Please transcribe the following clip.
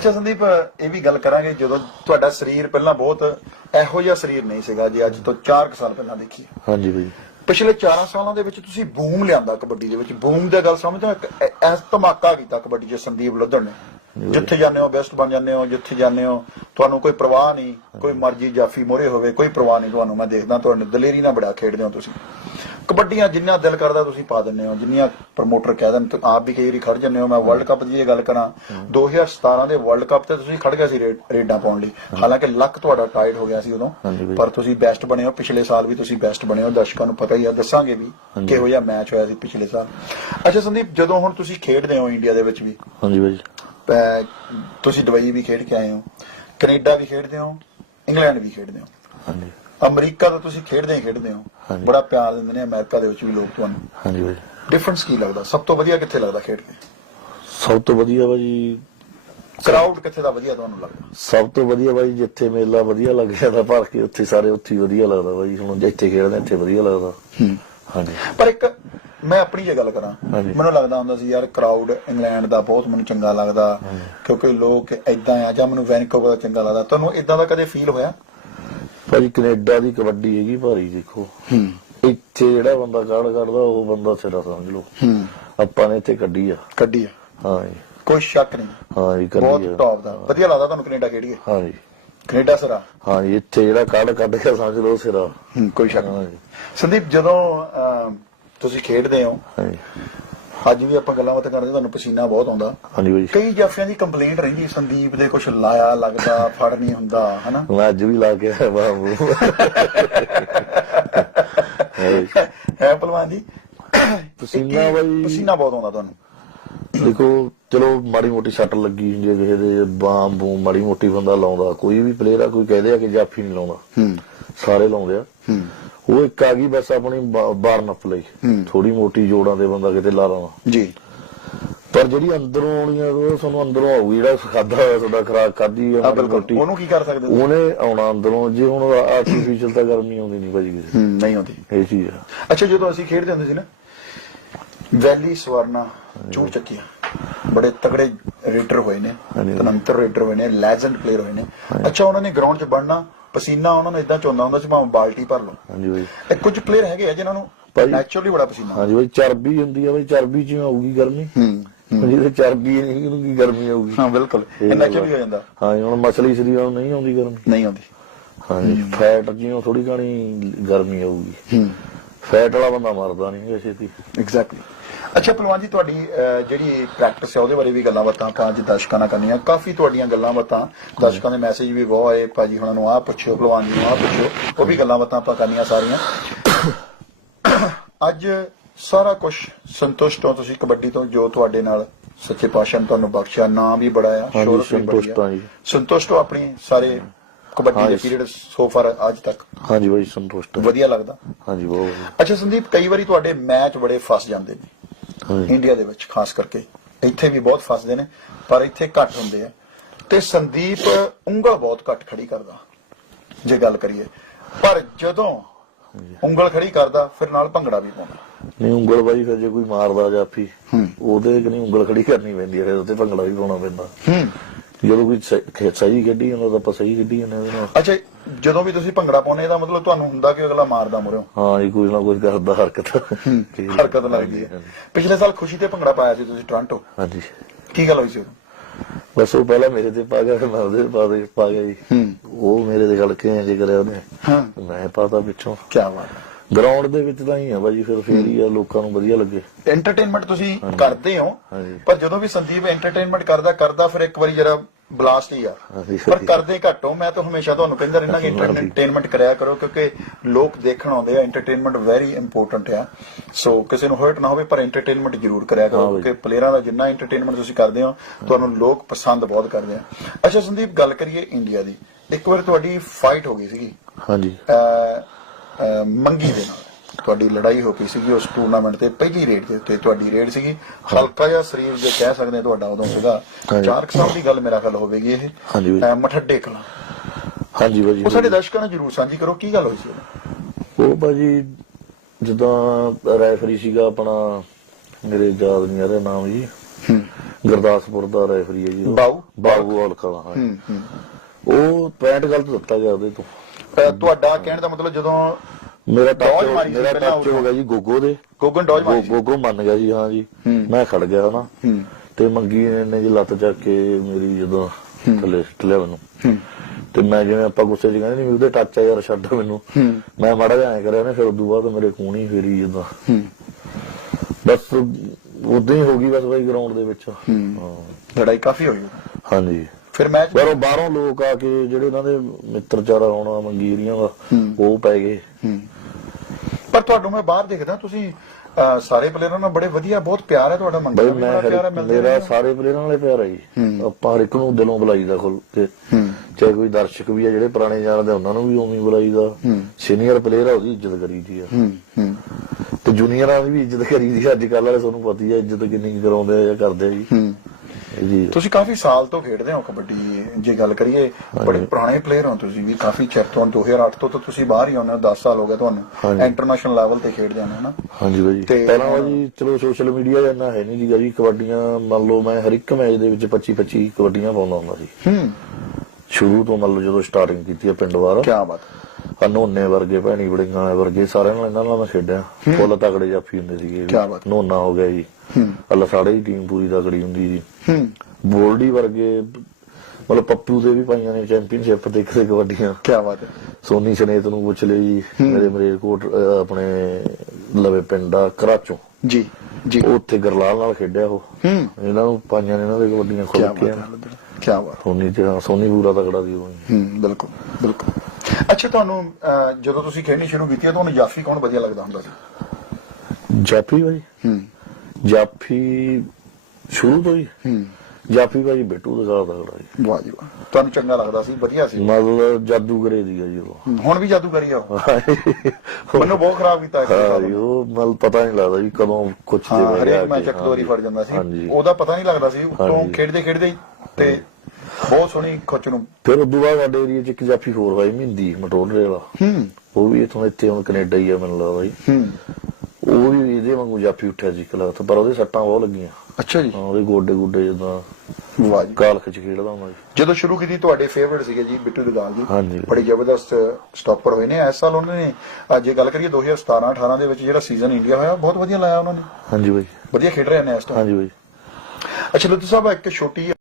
ਅੱਛਾ ਸੰਦੀਪ ਇਹ ਵੀ ਗੱਲ ਕਰਾਂਗੇ ਜਦੋਂ ਤੁਹਾਡਾ ਸਰੀਰ ਪਹਿਲਾਂ ਬਹੁਤ ਇਹੋ ਜਿਹਾ ਸਰੀਰ ਨਹੀਂ ਸੀਗਾ ਜੇ ਅੱਜ ਤੋਂ 4 ਸਾਲ ਪਹਿਲਾਂ ਦੇਖੀਏ। ਹਾਂਜੀ ਬਾਈ। ਪਿਛਲੇ 4 ਸਾਲਾਂ ਦੇ ਵਿੱਚ ਤੁਸੀਂ ਬੂਮ ਲਿਆਂਦਾ ਕਬੱਡੀ ਦੇ ਵਿੱਚ। ਬੂਮ ਦੀ ਗੱਲ ਸਮਝਦੇ ਐਸ ਧਮਾਕਾ ਕੀਤਾ ਕਬੱਡੀ 'ਚ ਸੰਦੀਪ ਲੁੱਧਣ ਨੇ। ਜਿੱਥੇ ਜਾਂਦੇ ਹੋ ਬੈਸਟ ਬਣ ਜਾਂਦੇ ਹੋ ਜਿੱਥੇ ਜਾਂਦੇ ਹੋ ਤੁਹਾਨੂੰ ਕੋਈ ਪ੍ਰਵਾਹ ਨਹੀਂ ਕੋਈ ਮਰਜ਼ੀ ਜਾਫੀ ਮੋਰੇ ਹੋਵੇ ਕੋਈ ਪ੍ਰਵਾਹ ਨਹੀਂ ਤੁਹਾਨੂੰ। ਮੈਂ ਦੇਖਦਾ ਤੁਹਾਨੂੰ ਦਲੇਰੀ ਨਾਲ ਬੜਾ ਖੇਡਦੇ ਹੋ ਤੁਸੀਂ। ਕਬੱਡੀਆਂ ਜਿੰਨਾ ਦਿਲ ਕਰਦਾ ਤੁਸੀਂ ਪਾ ਦਿੰਦੇ ਹੋ ਜਿੰਨੀਆਂ ਪ੍ਰਮੋਟਰ ਕਹਿ ਤੇ ਆਪ ਵੀ ਕਈ ਵਾਰੀ ਖੜ ਜਾਂਦੇ ਹੋ। ਮੈਂ ਵਰਲਡ ਕੱਪ ਦੀ ਇਹ ਗੱਲ ਕਰਾਂ 2017 ਦੇ ਵਰਲਡ ਕੱਪ ਤੇ ਤੁਸੀਂ ਖੜ ਗਏ ਸੀ ਰੇਡਾਂ ਪਾਉਣ ਲਈ। ਹਾਲਾਂਕਿ ਲੱਕ ਤੁਹਾਡਾ ਟਾਈਟ ਹੋ ਗਿਆ ਸੀ ਉਦੋਂ। ਪਰ ਤੁਸੀਂ ਬੈਸਟ ਬਣੇ ਹੋ ਪਿਛਲੇ ਸਾਲ ਵੀ ਤੁਸੀਂ ਬੈਸਟ ਬਣੇ ਹੋ ਦਰਸ਼ਕਾਂ ਨੂੰ ਪਤਾ ਹੀ ਆ ਦੱਸਾਂਗੇ ਵੀ ਕਿਹੋ ਜਿਹਾ ਮੈਚ ਹੋਇਆ ਸੀ ਪਿਛਲੇ ਸਾਲ। ਅੱਛਾ ਸੰਦੀਪ ਜਦੋਂ ਹੁਣ ਤੁਸੀਂ ਖੇਡਦੇ ਹੋ ਇੰਡੀਆ ਦੇ ਵਿੱਚ ਵੀ ਹਾਂਜੀ ਬਾਈ। ਤੁਸੀਂ ਦੁਬਈ ਵੀ ਖੇਡ ਕੇ ਆਏ ਹੋ ਕੈਨੇਡਾ ਵੀ ਖੇਡਦੇ ਹੋ ਇੰਗਲੈਂਡ ਵੀ ਖੇਡਦੇ ਹੋ। ਹਾਂਜੀ। ਅਮਰੀਕਾ ਤਾਂ ਤੁਸੀਂ ਖੇਡਦੇ ਹੀ ਖੇਡਦੇ ਹੋ। ਹਾਂਜੀ। ਬੜਾ ਪਿਆਰ ਦਿੰਦੇ ਨੇ ਅਮਰੀਕਾ ਦੇ ਵਿੱਚ ਵੀ ਲੋਕ ਤੁਹਾਨੂੰ। ਹਾਂਜੀ ਬਾਈ। ਡਿਫਰੈਂਸ ਕੀ ਲੱਗਦਾ? ਸਭ ਤੋਂ ਵਧੀਆ ਕਿੱਥੇ ਲੱਗਦਾ ਖੇਡ ਕੇ? ਸਭ ਤੋਂ ਵਧੀਆ ਬਾਈ ਕਰਾਊਡ ਕਿੱਥੇ ਦਾ ਵਧੀਆ ਤੁਹਾਨੂੰ ਲੱਗਦਾ? ਸਭ ਤੋਂ ਵਧੀਆ ਬਾਈ ਜਿੱਥੇ ਮੇਲਾ ਵਧੀਆ ਲੱਗ ਜਾਂਦਾ ਭਰ ਕੇ ਉੱਥੇ ਸਾਰੇ ਉੱਥੇ ਹੀ ਵਧੀਆ ਲੱਗਦਾ ਬਾਈ। ਹੁਣ ਜਿੱਥੇ ਖੇਡਦੇ ਇੱਥੇ ਵਧੀਆ ਲੱਗਦਾ। ਹਾਂਜੀ। ਪਰ ਇੱਕ ਮੈਂ ਆਪਣੀ ਜੇ ਗੱਲ ਕਰਾਂ ਹਾਂਜੀ। ਮੈਨੂੰ ਲੱਗਦਾ ਹੁੰਦਾ ਸੀ ਯਾਰ ਕਰਾਊਡ ਇੰਗਲੈਂਡ ਦਾ ਬਹੁਤ ਮੈਨੂੰ ਚੰਗਾ ਲੱਗਦਾ। ਕਿਉਂਕਿ ਲੋਕ ਇਦਾਂ ਆ ਜਾਂ ਮੈਨੂੰ ਵੈਨਕੂਵਰ ਦਾ ਚੰਗਾ ਲੱਗਦਾ। ਤੁਹਾਨੂੰ ਇਦਾਂ ਦਾ ਕਦੇ ਫੀਲ ਹੋਇਆ? ਭਾਜੀ ਕੈਨੇਡਾ ਦੀ ਕਬੱਡੀ ਹੈਗੀ ਭਾਰੀ ਦੇਖੋ। ਹੂੰ। ਇੱਥੇ ਜਿਹੜਾ ਬੰਦਾ ਕਾੜ ਕੱਢਦਾ ਉਹ ਬੰਦਾ ਸਿਰਾ ਸਮਝ ਲਓ। ਹੂੰ। ਆਪਾਂ ਨੇ ਇੱਥੇ ਕੱਢੀ ਆ। ਕੱਢੀ ਆ। ਹਾਂ ਜੀ। ਕੋਈ ਸ਼ੱਕ ਨਹੀਂ। ਹਾਂ ਜੀ ਬਹੁਤ ਕੱਢੀ ਆ। ਟੌਪ ਦਾ। ਵਧੀਆ ਲੱਗਦਾ ਤੁਹਾਨੂੰ ਕੈਨੇਡਾ ਖੇਡੀਏ ਹਾਂ ਜੀ। ਕੈਨੇਡਾ ਸਰਾ। ਹਾਂ ਜੀ ਇੱਥੇ ਜਿਹੜਾ ਕਾੜ ਕੱਢ ਕੇ ਸਮਝ ਲਓ ਸਿਰਾ। ਹੂੰ ਕੋਈ ਸ਼ੱਕ ਨਹੀਂ। ਸੰਦੀਪ ਜਦੋਂ ਤੁਸੀਂ ਖੇਡਦੇ ਹੋ ਹਾਂ ਜੀ। ਅੱਜ ਵੀ ਆਪਾਂ ਗੱਲਾਂ ਬਾਤਾਂ ਕਰਦੇ ਤੁਹਾਨੂੰ ਪਸੀਨਾ ਬਹੁਤ ਆਉਂਦਾ। ਹਾਂਜੀ ਬਾਈ ਕਈ ਜਾਫਿਆਂ ਦੀ ਕੰਪਲੇਂਟ ਰਹਿੰਦੀ ਸੰਦੀਪ ਦੇ ਕੁਝ ਲਾਇਆ ਲੱਗਦਾ ਫੜ ਨਹੀਂ ਹੁੰਦਾ ਹਨਾ? ਮੈਂ ਅੱਜ ਵੀ ਲਾ ਕੇ ਆਇਆ ਬਾਬੂ। ਹੈ ਪਹਿਲਵਾਨ ਜੀ? ਪਸੀਨਾ ਬਾਈ- ਪਸੀਨਾ ਬਹੁਤ ਆਉਂਦਾ ਤੁਹਾਨੂੰ। ਦੇਖੋ ਚਲੋ ਮਾੜੀ ਮੋਟੀ ਸੱਟ ਲੱਗੀ ਹੁੰਦੀ ਹੈ ਕਿਸੇ ਦੇ ਬਾਮ ਬੂਮ ਮਾੜੀ ਮੋਟੀ ਬੰਦਾ ਲਾਉਂਦਾ। ਕੋਈ ਵੀ ਪਲੇਅਰ ਆ ਕੋਈ ਕਹਦੇ ਆ ਕਿ ਜਾਫੀ ਨਹੀਂ ਲਾਉਂਦਾ। ਹੂੰ। ਸਾਰੇ ਲਾਉਂਦੇ ਆ। ਹੂੰ। ਉਹ ਇੱਕ ਆ ਗਈ ਬਸ ਆਪਣੀ ਬਾਰ ਨੱਪ ਲਈ। ਥੋੜੀ ਮੋਟੀ ਜੋੜਾਂ ਦੇ ਬੰਦਾ ਕਿਤੇ ਲਾ ਲਾਉਂਦਾ ਜੀ। ਪਰ ਜਿਹੜੀ ਅੰਦਰੋਂ ਆਉਣੀ ਆ ਉਹ ਤੁਹਾਨੂੰ ਅੰਦਰੋਂ ਆਊਗੀ ਜਿਹੜਾ ਖਾਦਾ ਹੋਇਆ ਤੁਹਾਡਾ ਖਰਾਕ ਖਾਦੀ ਆ ਬਿਲਕੁਲ। ਉਹਨੂੰ ਕੀ ਕਰ ਸਕਦੇ ਉਹਨੇ ਆਉਣਾ ਅੰਦਰੋਂ। ਜੇ ਹੁਣ ਆਰਟੀਫੀਸ਼ੀਅਲ ਤਾਂ ਗਰਮੀ ਆਉਂਦੀ ਨਹੀਂ ਭਾਜੀ ਕਿਸੇ ਨਹੀਂ ਹੁੰਦੀ ਇਹ ਚੀਜ਼ ਆ। ਅੱਛਾ ਜਦੋਂ ਅਸੀਂ ਖੇਡਦੇ ਹੁੰਦੇ ਸੀ ਨਾ ਵੈਲੀ ਸਵਰਨਾ ਚੂੜ ਚੱਕੀਆ। ਬੜੇ ਤਗੜੇ ਰੇਡਰ ਹੋਏ ਨੇ। ਤਨੰਤਰ ਰੇਡਰ ਹੋਏ ਨੇ ਲੈਜੈਂਡ ਪਲੇਅਰ ਹੋਏ ਨੇ। ਅੱਛਾ ਉਹਨਾਂ ਨੇ ਗਰਾਊਂਡ 'ਚ ਵੜਨਾ ਪਸੀਨਾ ਉਹਨਾਂ ਨੂੰ ਇਦਾਂ ਚੋਂਦਾ ਹੁੰਦਾ ਸੀ ਭਾਵੇਂ ਬਾਲਟੀ ਭਰ ਲਓ। ਹਾਂਜੀ ਬਾਈ। ਇਹ ਕੁਝ ਪਲੇਅਰ ਹੈਗੇ ਆ ਜਿਨ੍ਹਾਂ ਨੂੰ ਭਾਈ- ਨੈਚੁਰਲੀ ਬੜਾ ਪਸੀਨਾ ਹਾਂਜੀ ਬਾਈ ਚਰਬੀ ਹੁੰਦੀ ਆ ਬਾਈ ਚਰਬੀ ਹੀ ਆਊਗੀ ਗਰਮੀ। ਹੂੰ ਜਿਹਦੇ ਚਰਬੀ ਨਹੀਂ ਉਹਨੂੰ ਕੀ ਗਰਮੀ ਆਊਗੀ? ਹਾਂ ਬਿਲਕੁਲ। ਇਹ ਨੈਚੁਰਲੀ ਹੋ ਜਾਂਦਾ। ਹਾਂ ਜੀ, ਹੁਣ ਮਛਲੀ ਸਰੀਰਾਂ ਨੂੰ ਨਹੀਂ ਆਉਂਦੀ ਗਰਮੀ। ਨਹੀਂ ਆਉਂਦੀ। ਹਾਂਜੀ ਫੈਟ ਜਿਉਂ ਥੋੜੀ ਘਣੀ ਗਰਮੀ ਆਊਗੀ। ਹੂੰ। ਫੈਟ ਵਾਲਾ ਬੰਦਾ ਮਰਦਾ ਨਹੀਂ ਐਸੇ ਤੀ ਐਗਜ਼ੈਕਟਲੀ ਅੱਛਾ ਪਹਿਲਵਾਨ ਜੀ ਤੁਹਾਡੀ ਜਿਹੜੀ ਪ੍ਰੈਕਟਿਸ ਹੈ ਉਹਦੇ ਬਾਰੇ ਵੀ ਗੱਲਾਂ ਬਾਤਾਂ ਆਪਾਂ ਅੱਜ ਦਰਸ਼ਕਾਂ ਨਾਲ ਕਰਨੀਆਂ। ਕਾਫੀ ਤੁਹਾਡੀਆਂ ਗੱਲਾਂ ਬਾਤਾਂ। ਦਰਸ਼ਕਾਂ ਦੇ ਮੈਸੇਜ ਵੀ ਬਹੁਤ ਆਏ। ਭਾਜੀ ਹੁਣਾਂ ਨੂੰ ਆਹ ਪੁੱਛਿਓ ਪਹਿਲਵਾਨ ਜੀ ਨੂੰ ਆਹ ਪੁੱਛਿਓ। ਉਹ ਵੀ ਗੱਲਾਂ ਬਾਤਾਂ ਆਪਾਂ ਕਰਨੀਆਂ ਸਾਰੀਆਂ। ਅੱਜ ਸਾਰਾ ਕੁਝ ਸੰਤੁਸ਼ਟ ਹੋ ਤੁਸੀਂ ਕਬੱਡੀ ਤੋਂ ਜੋ ਤੁਹਾਡੇ ਨਾਲ ਸੱਚੇ ਨੇ ਤੁਹਾਨੂੰ ਬਖਸ਼ਿਆ। ਨਾਮ ਵੀ ਬੜਾ ਆ ਸ਼ੋਹਰਤ ਵੀ ਬੜੀ ਸੰਤੁਸ਼ਟ ਹਾਂ ਆ ਜੀ। ਸੰਤੁਸ਼ਟ ਹੋ ਆਪਣੀ ਸਾਰੇ ਕਬੱਡੀ ਦੇ। ਪੀਰੀਅਡ ਸੋ ਫਾਰ ਅੱਜ ਤੱਕ? ਹਾਂਜੀ ਬਾਈ ਸੰਤੁਸ਼ਟ। ਵਧੀਆ ਲੱਗਦਾ? ਹਾਂਜੀ ਬਹੁਤ ਅੱਛਾ ਸੰਦੀਪ ਕਈ ਵਾਰੀ ਤੁਹਾਡੇ ਮੈਚ ਬੜੇ ਫਸ ਜਾਂਦੇ ਨੇ। ਇੰਡੀਆ ਦੇ ਵਿੱਚ ਖਾਸ ਕਰਕੇ। ਇੱਥੇ ਵੀ ਬਹੁਤ ਫਸਦੇ ਨੇ ਪਰ ਇੱਥੇ ਘੱਟ ਹੁੰਦੇ ਆ। ਤੇ ਸੰਦੀਪ ਉਂਗਲ ਬਹੁਤ ਘੱਟ ਖੜੀ ਕਰਦਾ ਜੇ ਗੱਲ ਕਰੀਏ। ਪਰ ਜਦੋਂ ਉਂਗਲ ਖੜੀ ਕਰਦਾ ਫਿਰ ਨਾਲ ਭੰਗੜਾ ਵੀ ਪਾਉਂਦਾ। ਨਹੀਂ ਉਂਗਲ ਬਾਈ ਫਿਰ ਜੇ ਕੋਈ ਮਾਰਦਾ ਜਾਫੀ। ਉਹਦੇ ਕਿ ਨਹੀਂ ਉਂਗਲ ਖੜੀ ਕਰਨੀ ਪੈਂਦੀ ਹੈ ਫਿਰ ਉੱਤੇ ਭੰਗੜਾ ਵੀ ਪਾਉਣਾ ਪੈਂਦਾ। ਹੂੰ। ਜਦੋਂ ਕੋਈ ਸਹੀ- ਖੇਡੀ ਜਾਂਦਾ ਤਾਂ ਆਪਾਂ ਸਹੀ ਖੇਡੀ ਜਾਂਦੇ ਉਹਦੇ ਨਾਲ। ਅੱਛਾ ਜਦੋਂ ਵੀ ਤੁਸੀਂ ਭੰਗੜਾ ਪਾਉਨੇ ਇਹਦਾ ਮਤਲਬ ਤੁਹਾਨੂੰ ਹੁੰਦਾ ਕਿ ਅਗਲਾ ਮਾਰਦਾ ਮੁਰਿਓ? ਹਾਂ ਜੀ ਕੁਝ ਨਾ ਕੁਝ ਕਰਦਾ ਹਰਕਤ। ਹਰਕਤ ਲੱਗਦੀ ਹੈ। ਪਿਛਲੇ ਸਾਲ ਖੁਸ਼ੀ ਤੇ ਭੰਗੜਾ ਪਾਇਆ ਸੀ ਤੁਸੀਂ ਟੋਰਾਂਟੋ ਹਾਂਜੀ। ਕੀ ਗੱਲ ਹੋਈ ਸੀ? ਬਸ ਉਹ ਪਹਿਲਾਂ ਮੇਰੇ ਤੇ ਪਾ ਗਿਆ ਫਿਰ ਮੈਂ ਉਹਦੇ ਪਾ ਦੇ ਪਾ ਗਿਆ ਜੀ। ਉਹ ਮੇਰੇ ਦੇ ਗਲ ਕੇ ਜੇ ਕਰਿਆ ਉਹਨੇ। ਹਾਂ। ਮੈਂ ਪਾਤਾ ਪਿੱਛੋਂ। ਕੀ ਬਾਤ ਹੈ। ਗਰਾਊਂਡ ਦੇ ਵਿੱਚ ਤਾਂ ਹੀ ਆ ਬਾਜੀ ਫਿਰ ਫੇਰ ਹੀ ਆ ਲੋਕਾਂ ਨੂੰ ਵਧੀਆ ਲੱਗੇ। ਐਂਟਰਟੇਨਮੈਂਟ ਤੁਸੀਂ ਕਰਦੇ ਹੋ ਹਾਂਜੀ। ਪਰ ਜਦੋਂ ਵੀ ਸੰਦੀਪ ਐਂਟਰਟੇਨਮੈਂਟ ਕਰਦਾ ਕਰਦਾ ਫਿਰ ਇੱਕ ਵਾਰੀ ਜਰਾ ਬਲਾਸਟ ਹੀ ਆ। ਹਾਂਜੀ। ਪਰ ਕਰਦੇ ਘੱਟੋ ਮੈਂ ਤਾਂ ਹਮੇਸ਼ਾ ਤੁਹਾਨੂੰ ਕਹਿੰਦਾ ਰਹਿਣਾ ਕਿ ਐਂਟਰਟੇਨਮੈਂਟ ਕਰਿਆ ਕਰੋ ਕਿਉਂਕਿ ਲੋਕ ਦੇਖਣ ਆਉਂਦੇ ਆ ਐਂਟਰਟੇਨਮੈਂਟ ਵੈਰੀ ਇੰਪੋਰਟੈਂਟ ਆ। ਸੋ ਕਿਸੇ ਨੂੰ ਹਰਟ ਨਾ ਹੋਵੇ ਪਰ ਐਂਟਰਟੇਨਮੈਂਟ ਜ਼ਰੂਰ ਕਰਿਆ ਕਰੋ। ਕਿਉਂਕਿ ਪਲੇਅਰਾਂ ਦਾ ਜਿੰਨਾ ਐਂਟਰਟੇਨਮੈਂਟ ਤੁਸੀਂ ਕਰਦੇ ਹੋ ਤੁਹਾਨੂੰ ਲੋਕ ਪਸੰਦ ਬਹੁਤ ਕਰਦੇ ਆ। ਅੱਛਾ ਸੰਦੀਪ ਗੱਲ ਕਰੀਏ ਇੰਡੀਆ ਦੀ। ਇੱਕ ਵਾਰ ਤੁਹਾਡੀ ਫਾਈਟ ਹੋ ਗਈ ਸੀਗੀ। ਹਾਂਜੀ। ਅਹ, ਮੰਗੀ ਦੇ ਨਾਲ। ਤੁਹਾਡੀ ਲੜਾਈ ਹੋ ਗਈ ਸੀਗੀ ਉਸ ਟੂਰਨਾਮੈਂਟ ਤੇ ਪਹਿਲੀ ਰੇਡ ਦੇ ਉੱਤੇ ਤੁਹਾਡੀ ਰੇਡ ਸੀਗੀ। ਹਲਕਾ ਜਿਹਾ ਸਰੀਰ ਜੇ ਕਹਿ ਸਕਦੇ ਹਾਂ ਤੁਹਾਡਾ ਉਦੋਂ ਸੀਗਾ। ਹਾਂਜੀ। ਚਾਰ ਕੁ ਸਾਲ ਦੀ ਗੱਲ ਮੇਰਾ ਖਿਆਲ ਹੋਵੇਗੀ ਇਹ। ਮਠੱਡੇ ਕਲਾਂ। ਹਾਂਜੀ ਬਾਜੀ ਉਹ ਸਾਡੇ ਦਰਸ਼ਕਾਂ ਨਾਲ ਜਰੂਰ ਸਾਂਝੀ ਕਰੋ ਕੀ ਗੱਲ ਹੋਈ ਸੀ? ਉਹ ਬਾਜੀ ਜਦੋਂ ਰੈਫਰੀ ਸੀਗਾ ਆਪਣਾ ਮੇਰੇ ਯਾਦ ਨਹੀਂ ਆ ਰਿਹਾ ਨਾਮ ਜੀ। ਗੁਰਦਾਸਪੁਰ ਦਾ ਰੈਫਰੀ ਹੈ ਜੀ? ਬਾਬੂ ਔਲਖ ਵਾਲਾ ਹਾਂ ਉਹ ਪੈਂਟ ਗਲਤ ਦਿੱਤਾ ਗਿਆ ਉਹਦੇ ਤੋਂ। ਤੁਹਾਡਾ ਕਹਿਣ ਦਾ ਮਤਲਬ ਜਦੋਂ ਮੇਰਾ ਟੱਚ ਮਾਰੀ ਟੱਚ ਹੋ ਗਿਆ ਜੀ ਗੋਗੋ ਦੇ। ਗੋਗਨ ਡੌਜ ਮਾਰੀ ਗੋਗੋ ਮੰਨ ਗਿਆ ਜੀ ਹਾਂ ਜੀ। ਮੈਂ ਖੜ ਗਿਆ ਹਨਾ। ਹੂੰ। ਤੇ ਮੰਗੀ ਨੇ ਜੀ ਲੱਤ ਚੱਕ ਕੇ ਮੇਰੀ ਜਦੋਂ ਥੱਲੇ ਸਿੱਟ ਲਿਆ ਮੈਨੂੰ ਤੇ ਮੈਂ ਜਿਵੇਂ ਆਪਾਂ ਗੁੱਸੇ ਚ ਕਹਿੰਦੇ ਨਹੀਂ ਵੀ ਉਹਦੇ ਟੱਚ ਆ ਯਾਰ ਛੱਡ ਮੈਨੂੰ। ਮੈਂ ਮਾੜਾ ਜਿਹਾ ਐਂ ਕਰਿਆ ਨੇ ਫਿਰ ਉਦੋਂ ਬਾਅਦ ਮੇਰੇ ਖੂਨੀ ਫੇਰੀ ਜਦੋਂ। ਬਸ ਉਦਾਂ ਹੀ ਹੋ ਗਈ ਬਸ ਬਾਈ ਗਰਾਊਂਡ ਦੇ ਵਿੱਚ। ਹਾਂ। ਲੜਾਈ ਕਾਫੀ ਹੋਈ। ਹਾਂਜੀ। ਫਿਰ ਪਰ ਉਹ ਬਾਹਰੋਂ ਲੋਕ ਆ ਕੇ ਜਿਹੜੇ ਇਹਨਾਂ ਦੇ ਮਿੱਤਰ ਚਾਰਾ ਆਉਣਾ ਮੰਗੀਰੀਆਂ ਦਾ ਉਹ ਪੈ ਗਏ। ਪਰ ਤੁਹਾਨੂੰ ਮੈਂ ਬਾਹਰ ਦੇਖਦਾ ਤੁਸੀਂ ਸਾਰੇ ਪਲੇਅਰਾਂ ਨਾਲ ਬੜੇ ਵਧੀਆ ਬਹੁਤ ਪਿਆਰ ਹੈ ਤੁਹਾਡਾ ਮੰਗਾ ਬਈ ਮੈਂ ਪਿਆਰ ਮਿਲਦੇ ਮੇਰਾ। ਸਾਰੇ ਪਲੇਅਰਾਂ ਨਾਲੇ ਪਿਆਰ ਜੀ। ਹੂੰ। ਆਪਾਂ ਹਰ ਇੱਕ ਨੂੰ ਦਿਲੋਂ ਬੁਲਾਈਦਾ ਖੁੱਲ ਕੇ। ਚਾਹੇ ਕੋਈ ਦਰਸ਼ਕ ਵੀ ਆ ਜਿਹੜੇ ਪੁਰਾਣੇ ਜਾਣਦੇ ਉਹਨਾਂ ਨੂੰ ਵੀ ਉਵੇਂ ਬੁਲਾਈਦਾ। ਸੀਨੀਅਰ ਪਲੇਅਰ ਆ ਉਹਦੀ ਇੱਜ਼ਤ ਕਰੀਦੀ ਆ। ਤੇ ਜੂਨੀਅਰਾਂ ਦੀ ਵੀ ਇੱਜ਼ਤ ਕਰੀਦੀ ਅੱਜ ਕੱਲ ਵਾਲੇ ਤੁਹਾਨੂੰ ਪਤਾ ਹੀ ਆ ਇੱਜ਼ਤ ਕਿੰਨੀ ਕਰਾਉਂਦੇ ਆ ਜਾਂ ਕਰਦੇ ਆ ਜੀ। ਹੂੰ ਇਹਦੀ ਤੁਸੀਂ ਕਾਫੀ ਸਾਲ ਤੋਂ ਖੇਡਦੇ ਹੋ ਕਬੱਡੀ ਜੇ ਗੱਲ ਕਰੀਏ ਬੜੇ ਪੁਰਾਣੇ ਪਲੇਅਰ ਹੋ ਤੁਸੀਂ ਵੀ ਕਾਫੀ ਚਿਰ ਤੋਂ 2008 ਤੋਂ ਤਾਂ ਤੁਸੀਂ ਬਾਹਰ ਹੀ ਹੋ 10 ਸਾਲ ਹੋ ਗਏ ਤੁਹਾਨੂੰ। ਇੰਟਰਨੈਸ਼ਨਲ ਲੈਵਲ ਤੇ ਖੇਡਦੇ ਹੋ ਨਾ ਹਾਂਜੀ ਬਾਈ ਪਹਿਲਾਂ ਜੀ ਚਲੋ ਸੋਸ਼ਲ ਮੀਡੀਆ ਇੰਨਾ ਹੈ ਨਹੀਂ ਜੀ ਜੀ ਕਬੱਡੀਆਂ ਮੰਨ ਲਓ ਮੈਂ ਹਰ ਇੱਕ ਮੈਚ ਦੇ ਵਿੱਚ 25 25 ਕਬੱਡੀਆਂ ਪਾਉਂਦਾ ਹੁੰਦਾ ਸੀ। ਹੂੰ। ਸ਼ੁਰੂ ਤੋਂ ਮੰਨ ਲਓ ਜਦੋਂ ਸਟਾਰਟਿੰਗ ਕੀਤੀ ਆ ਪਿੰਡ ਵਾਰ। ਕੀ ਬਾਤ ਅਨੋਨੇ ਵਰਗੇ ਭੈਣੀ ਬੜੀਆਂ ਵਰਗੇ ਸਾਰਿਆਂ ਨਾਲ ਇਹਨਾਂ ਨਾਲ ਮੈਂ ਖੇਡਿਆ। ਫੁੱਲ ਤਕੜੇ ਜਾਫੀ ਹੁੰਦੇ ਸੀਗੇ। ਕਿਆ ਬਾਤ। ਨੋਨਾ ਹੋ ਗਿਆ ਜੀ। ਅੱਲਾ ਸਾਡੇ ਦੀ ਟੀਮ ਪੂਰੀ ਤਕੜੀ ਹੁੰਦੀ ਸੀ ਹੂੰ। ਬੋਲਡੀ ਵਰਗੇ ਮਤਲਬ ਪੱਪੂ ਦੇ ਵੀ ਪਾਈਆਂ ਨੇ ਚੈਂਪੀਅਨਸ਼ਿਪ ਤੇ ਕਿਸੇ ਕਬੱਡੀਆਂ। ਕੀ ਬਾਤ ਹੈ। ਸੋਨੀ ਸਨੇਤ ਨੂੰ ਪੁੱਛ ਲਈ ਜੀ। ਮੇਰੇ ਮਰੇਲਕੋਟ ਅਹ, ਆਪਣੇ ਲਵੇ ਪਿੰਡਾ ਕਰਾਚੋਂ। ਜੀ ਜੀ। ਉੱਥੇ ਗਰਲਾਲ ਨਾਲ ਖੇਡਿਆ ਉਹ। ਹੂੰ। ਇਹਨਾਂ ਨੂੰ ਪਾਈਆਂ ਨੇ ਇਹਨਾਂ ਦੇ ਕਬੱਡੀਆਂ ਕੀ ਖੁੱਲ ਬਾਤ ਕੇ। ਹੈ ਕੀ ਬਾਤ। ਸੋਨੀ ਤੇ ਸੋਨੀ ਪੂਰਾ ਤਕੜਾ ਸੀ ਉਹ ਹੂੰ ਬਿਲਕੁਲ ਬਿਲਕੁਲ। ਅੱਛਾ ਤੁਹਾਨੂੰ ਅਹ, ਜਦੋਂ ਤੁਸੀਂ ਖੇਡਣੀ ਸ਼ੁਰੂ ਕੀਤੀ ਹੈ ਤੁਹਾਨੂੰ ਜਾਫੀ ਕੌਣ ਵਧੀਆ ਲੱਗਦਾ ਹੁੰਦਾ ਸੀ? ਜਾਫੀ ਭਾਈ ਹੂੰ। ਜਾਫੀ ਸ਼ੁਰੂ ਤੋਂ ਹੀ। ਹੂੰ। ਜਾਫੀ ਭਾਈ ਬਿੱਟੂ ਦਾ ਜ਼ਿਆਦਾ ਤਗੜਾ ਜੀ ਵਾਹ ਜੀ ਵਾਹ। ਤੁਹਾਨੂੰ ਚੰਗਾ ਲੱਗਦਾ ਸੀ ਵਧੀਆ ਸੀ? ਮਤਲਬ ਜਾਦੂਗਰੇ ਦੀ ਜੀ ਉਹ। ਹੁਣ ਵੀ ਜਾਦੂਗਰੀ ਆ ਉਹ। ਮੈਨੂੰ ਬਹੁਤ ਖਰਾਬ ਕੀਤਾ ਇੱਕ ਹਾਂ ਜੀ ਉਹ ਮਤਲਬ ਪਤਾ ਨਹੀਂ ਲੱਗਦਾ ਵੀ ਕਦੋਂ ਤੇ ਹਾਂ ਹਰੇਕ ਮੈਚ ਇੱਕ ਦੋ ਵਾਰੀ ਫੜ ਜਾਂਦਾ ਸੀ। ਉਹਦਾ ਪਤਾ ਨਹੀਂ ਲੱਗਦਾ ਸੀ ਉਤੋਂ ਹਾਂਜੀ। ਖੇਡਦੇ ਖੇਡਦੇ ਹੀ ਤੇ ਬਹੁਤ ਸੋਹਣੀ ਖੁੱਚ ਨੂੰ। ਫਿਰ ਉਦੋਂ ਬਾਅਦ ਸਾਡੇ ਏਰੀਆ 'ਚ ਇੱਕ ਜਾਫੀ ਹੋਰ ਹੋਈ ਮਹਿੰਦੀ ਮਟੋਲਰੇ ਵਾਲਾ। ਹੂੰ। ਉਹ ਵੀ ਇਥੋਂ ਇੱਥੇ ਹੁਣ ਕੈਨੇਡਾ ਹੀ ਆ ਮੈਨੂੰ ਲੱਗਦਾ ਜੀ ਹੂੰ। ਉਹ ਵੀ ਇਹਦੇ ਵਾਂਗੂ ਜਾਫੀ ਉੱਠਿਆ ਸੀ ਕਲਾਸ ਪਰ ਉਹਦੇ ਸੱਟਾਂ ਬਹੁਤ ਲੱਗੀਆਂ। ਅੱਛਾ ਜੀ। ਹਾਂ ਉਹਦੇ ਗੋਡੇ ਗੋਡੇ ਜਿੱਦਾਂ ਵਾਹ ਜੀ। ਕਾਲ ਖਿੱਚ ਖੇਡਦਾ ਹੁੰਦਾ ਜੀ ਜਦੋਂ ਸ਼ੁਰੂ ਕੀਤੀ ਤੁਹਾਡੇ ਫੇਵਰਿਟ ਸੀਗੇ ਜੀ ਬਿੱਟੂ ਦਗਾਲ ਜੀ। ਹਾਂਜੀ। ਬੜੀ ਜ਼ਬਰਦਸਤ ਸਟਾਪਰ ਹੋਏ ਨੇ। ਇਸ ਸਾਲ ਉਹਨਾਂ ਨੇ ਅੱਜ ਜੇ ਗੱਲ ਕਰੀਏ 2017 18 ਦੇ ਵਿੱਚ ਜਿਹੜਾ ਸੀਜ਼ਨ ਇੰਡੀਆ ਹੋਇਆ ਬਹੁਤ ਵਧੀਆ ਲਾਇਆ ਉਹਨਾਂ ਨੇ। ਹਾਂਜੀ ਬਾਈ। ਵਧੀਆ ਖੇਡ ਰਹੇ ਨੇ ਇਸ ਟਾਈਮ ਹਾਂਜੀ ਬਾਈ। ਅੱਛਾ ਲੱਤੂ ਸਾਹਿਬ ਇੱਕ ਛੋਟੀ